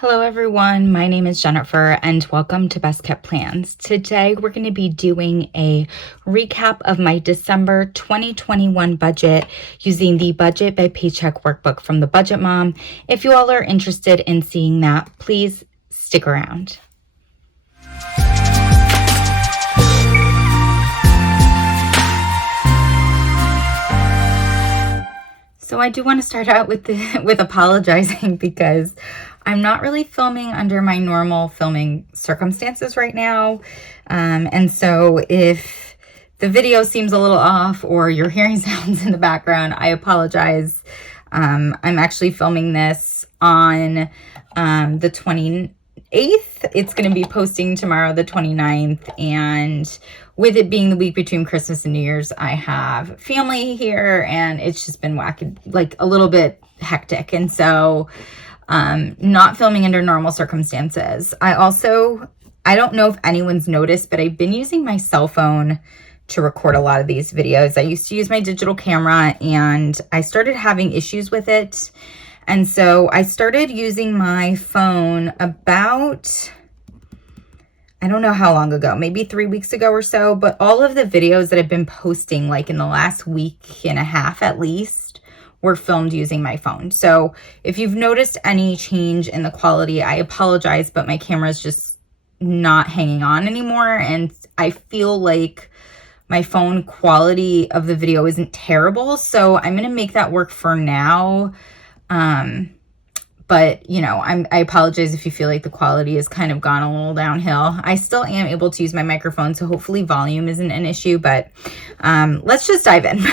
Hello everyone, my name is Jennifer and welcome to Best Kept Plans. Today we're going to be doing a recap of my December 2021 budget using the Budget by Paycheck Workbook from the Budget Mom. If you all are interested in seeing that, please stick around. So I do want to start out with apologizing because I'm not really filming under my normal filming circumstances right now. And so if the video seems a little off or you're hearing sounds in the background, I apologize. I'm actually filming this on the 28th. It's going to be posting tomorrow, the 29th. And with it being the week between Christmas and New Year's, I have family here and it's just been like a little bit hectic. And so not filming under normal circumstances. I don't know if anyone's noticed, but I've been using my cell phone to record a lot of these videos. I used to use my digital camera and I started having issues with it. And so I started using my phone about, I don't know how long ago, maybe 3 weeks ago or so, but all of the videos that I've been posting like in the last week and a half at least were filmed using my phone. So if you've noticed any change in the quality, I apologize, but my camera is just not hanging on anymore. And I feel like my phone quality of the video isn't terrible. So I'm going to make that work for now. But you know, I apologize if you feel like the quality has kind of gone a little downhill. I still am able to use my microphone, so hopefully volume isn't an issue, but let's just dive in.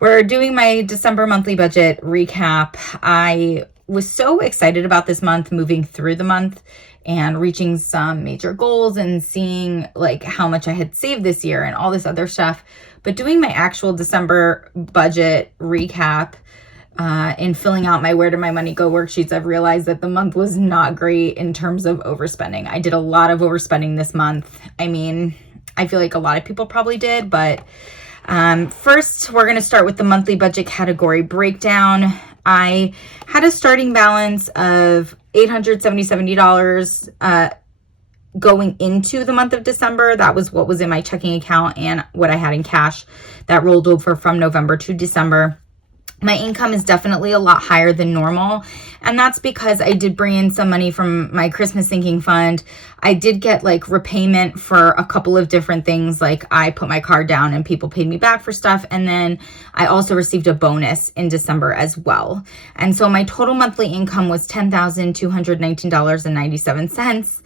We're doing my December monthly budget recap. I was so excited about this month, moving through the month and reaching some major goals and seeing like how much I had saved this year and all this other stuff. But doing my actual December budget recap in filling out my Where Did My Money Go worksheets, I've realized that the month was not great in terms of overspending. I did a lot of overspending this month. I mean, I feel like a lot of people probably did, but first we're going to start with the monthly budget category breakdown. I had a starting balance of $870 going into the month of December. That was what was in my checking account and what I had in cash that rolled over from November to December. My income is definitely a lot higher than normal, and that's because I did bring in some money from my Christmas sinking fund. I did get like repayment for a couple of different things, like I put my card down and people paid me back for stuff, and then I also received a bonus in December as well. And so my total monthly income was $10,219.97.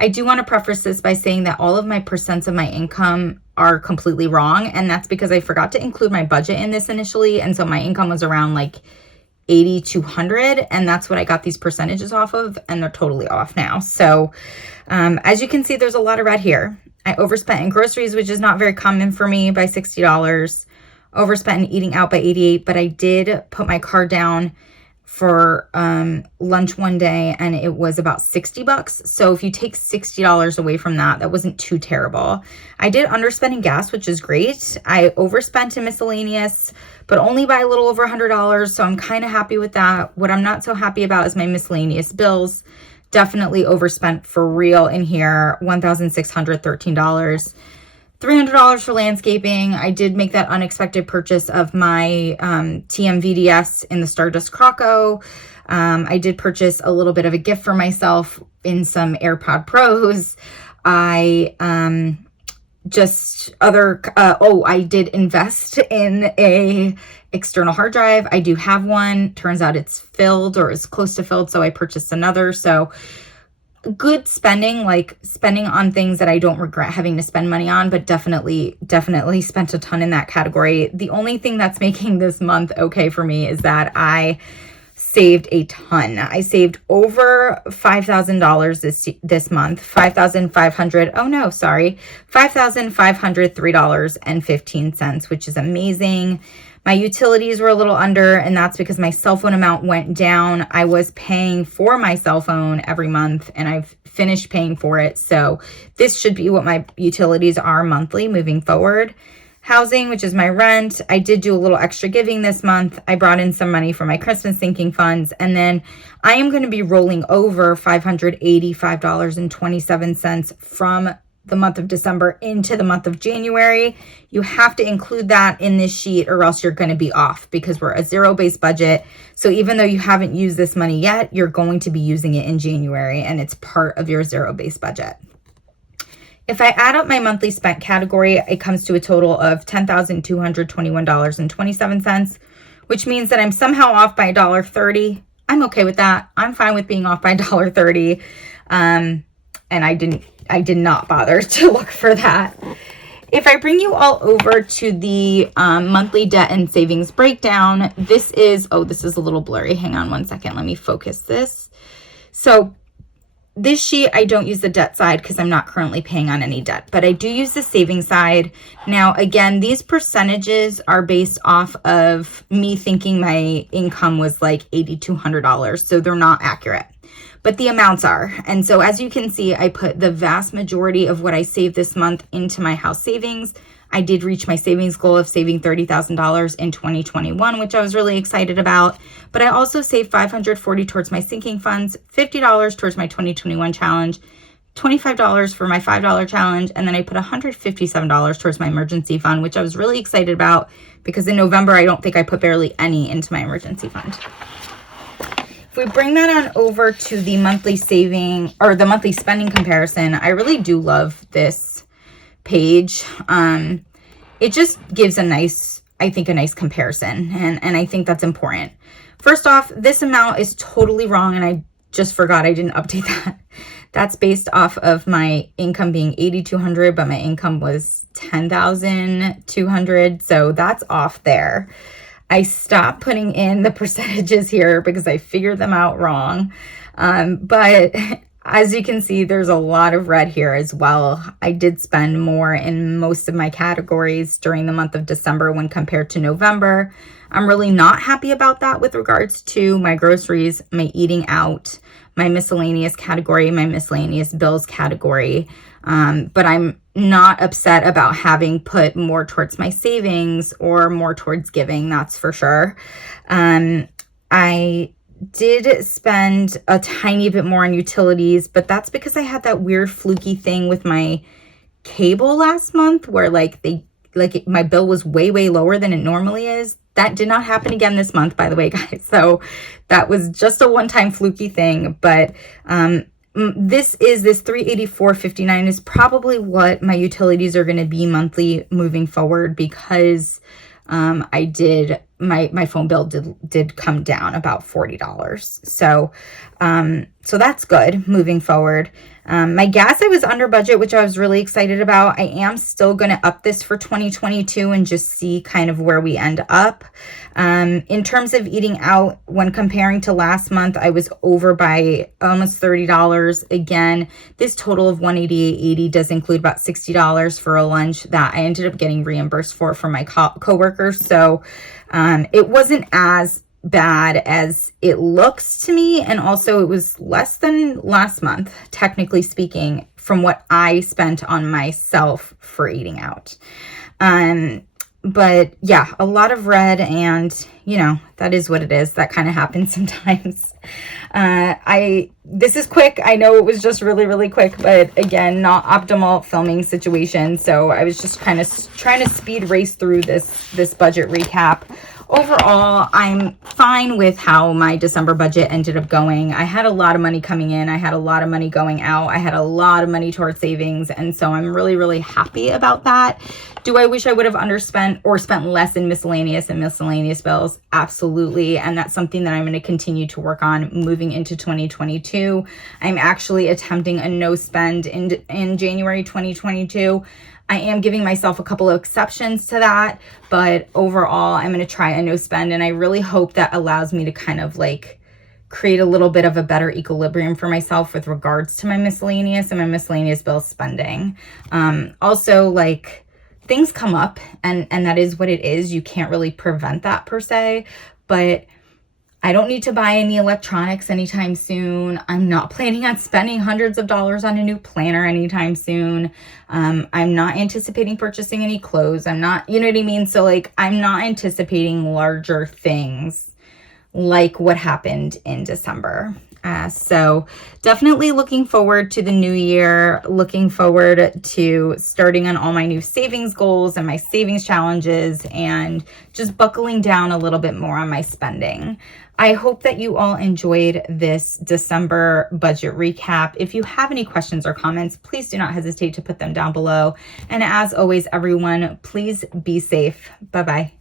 I do want to preface this by saying that all of my percents of my income are completely wrong. And that's because I forgot to include my budget in this initially. And so my income was around like 8,200. And that's what I got these percentages off of. And they're totally off now. So as you can see, there's a lot of red here. I overspent in groceries, which is not very common for me, by $60. Overspent in eating out by $88. But I did put my card down for lunch one day and it was about $60. So if you take $60 away from that, that wasn't too terrible. I did underspend in gas, which is great. I overspent in miscellaneous, but only by a little over $100. So I'm kind of happy with that. What I'm not so happy about is my miscellaneous bills. Definitely overspent for real in here, $1,613. $300 for landscaping. I did make that unexpected purchase of my TMVDS in the Stardust Croco. I did purchase a little bit of a gift for myself in some AirPod Pros. I did invest in a external hard drive. I do have one. Turns out it's filled or is close to filled, so I purchased another. So good spending, like spending on things that I don't regret having to spend money on, but definitely spent a ton in that category. The only thing that's making this month okay for me is that I saved a ton. I saved over $5,000 this month. $5,503.15, which is amazing. My utilities were a little under, and that's because my cell phone amount went down. I was paying for my cell phone every month, and I've finished paying for it. So this should be what my utilities are monthly moving forward. Housing, which is my rent. I did do a little extra giving this month. I brought in some money for my Christmas sinking funds. And then I am going to be rolling over $585.27 from the month of December into the month of January. You have to include that in this sheet or else you're going to be off, because we're a zero-based budget. So even though you haven't used this money yet, you're going to be using it in January, and it's part of your zero-based budget. If I add up my monthly spent category, it comes to a total of $10,221.27, which means that I'm somehow off by $1.30. I'm okay with that. I'm fine with being off by $1.30. And I did not bother to look for that. If I bring you all over to the monthly debt and savings breakdown, this is a little blurry. Hang on one second. Let me focus this. So this sheet, I don't use the debt side because I'm not currently paying on any debt, but I do use the savings side. Now, again, these percentages are based off of me thinking my income was like $8,200, so they're not accurate, but the amounts are. And so as you can see, I put the vast majority of what I saved this month into my house savings. I did reach my savings goal of saving $30,000 in 2021, which I was really excited about. But I also saved $540 towards my sinking funds, $50 towards my 2021 challenge, $25 for my $5 challenge, and then I put $157 towards my emergency fund, which I was really excited about because in November, I don't think I put barely any into my emergency fund. If we bring that on over to the monthly saving or the monthly spending comparison, I really do love this page. It just gives a nice comparison, and I think that's important. First off, this amount is totally wrong, and I just forgot I didn't update that. That's based off of my income being $8,200, but my income was $10,200, so that's off there. I stopped putting in the percentages here because I figured them out wrong, but as you can see, there's a lot of red here as well. I did spend more in most of my categories during the month of December when compared to November. I'm really not happy about that with regards to my groceries, my eating out, my miscellaneous category, my miscellaneous bills category. But I'm not upset about having put more towards my savings or more towards giving, that's for sure. I did spend a tiny bit more on utilities, but that's because I had that weird fluky thing with my cable last month where my bill was way lower than it normally is. That did not happen again this month, by the way, guys. So that was just a one-time fluky thing, but this $384.59 is probably what my utilities are going to be monthly moving forward, because my phone bill did come down about $40. So that's good moving forward. My gas, I was under budget, which I was really excited about. I am still going to up this for 2022 and just see kind of where we end up. In terms of eating out, when comparing to last month, I was over by almost $30. Again, this total of $188.80 does include about $60 for a lunch that I ended up getting reimbursed for from my coworkers. So it wasn't as bad as it looks to me, and also it was less than last month, technically speaking, from what I spent on myself for eating out. But yeah, a lot of red, and that is what it is. That kind of happens sometimes. This is quick. I know it was just really quick, but again, not optimal filming situation. So I was just kind of trying to speed race through this budget recap. Overall, I'm fine with how my December budget ended up going. I had a lot of money coming in. I had a lot of money going out. I had a lot of money towards savings. And so I'm really happy about that. Do I wish I would have underspent or spent less in miscellaneous and miscellaneous bills? Absolutely. And that's something that I'm going to continue to work on moving into 2022. I'm actually attempting a no spend in January 2022. I am giving myself a couple of exceptions to that, but overall, I'm going to try a no spend, and I really hope that allows me to kind of create a little bit of a better equilibrium for myself with regards to my miscellaneous and my miscellaneous bill spending. Also, things come up, and that is what it is. You can't really prevent that per se, but I don't need to buy any electronics anytime soon. I'm not planning on spending hundreds of dollars on a new planner anytime soon. I'm not anticipating purchasing any clothes. I'm not, you know what I mean? So like, I'm not anticipating larger things like what happened in December. So definitely looking forward to the new year, looking forward to starting on all my new savings goals and my savings challenges, and just buckling down a little bit more on my spending. I hope that you all enjoyed this December budget recap. If you have any questions or comments, please do not hesitate to put them down below. And as always, everyone, please be safe. Bye-bye.